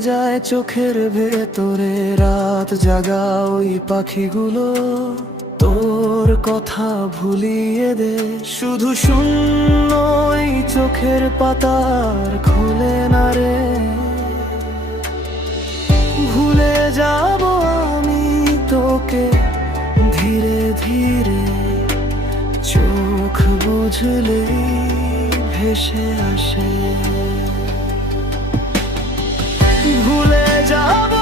যায় চোখের ভেতরে রাত জাগা ওই পাখিগুলো তোর কথা ভুলিয়ে দে। শুধু শূন্য ওই চোখের পাতার খুলে না রে। ভুলে যাব আমি তোকে ধীরে ধীরে, চোখ বুঝলেই ভেসে আসে। ভুলে যাব